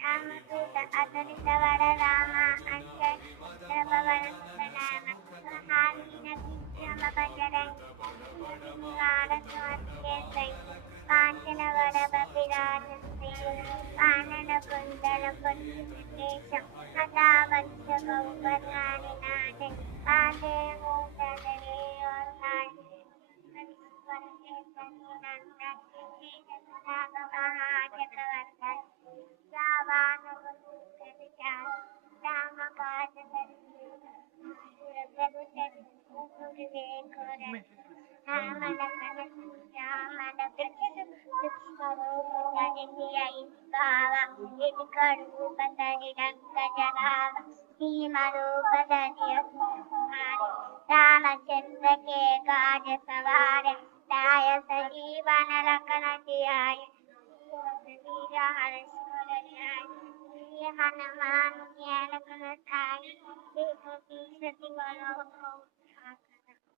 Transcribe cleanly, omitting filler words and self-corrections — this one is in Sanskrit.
रामदूत अतुलित बल रामा अंजन पुत्र पवन सुत नाम महावीर विक्रम बजरंगी कुमति निवार सुमति के संगी कांचन वरद विराज कानन कुंडल कुंचित केशम अदावंश बहुपठानि नाटे कांधे मूषधरे और कांधे वंदे तनूनंदन नाग महाचक्रवर्तन जावान वसुदेव विचार राम काज प्रभु विवेक राम लखन सीता मन लक्ष्मणो भावा इन करू पतनि रंग जगावा भीम रूप धरि असुर रामचंद्र के काज सवारे लाय सजीवन लखन जियाय वीर हर्ष हनुमान ज्ञान गुण खाई देखो की सती बलो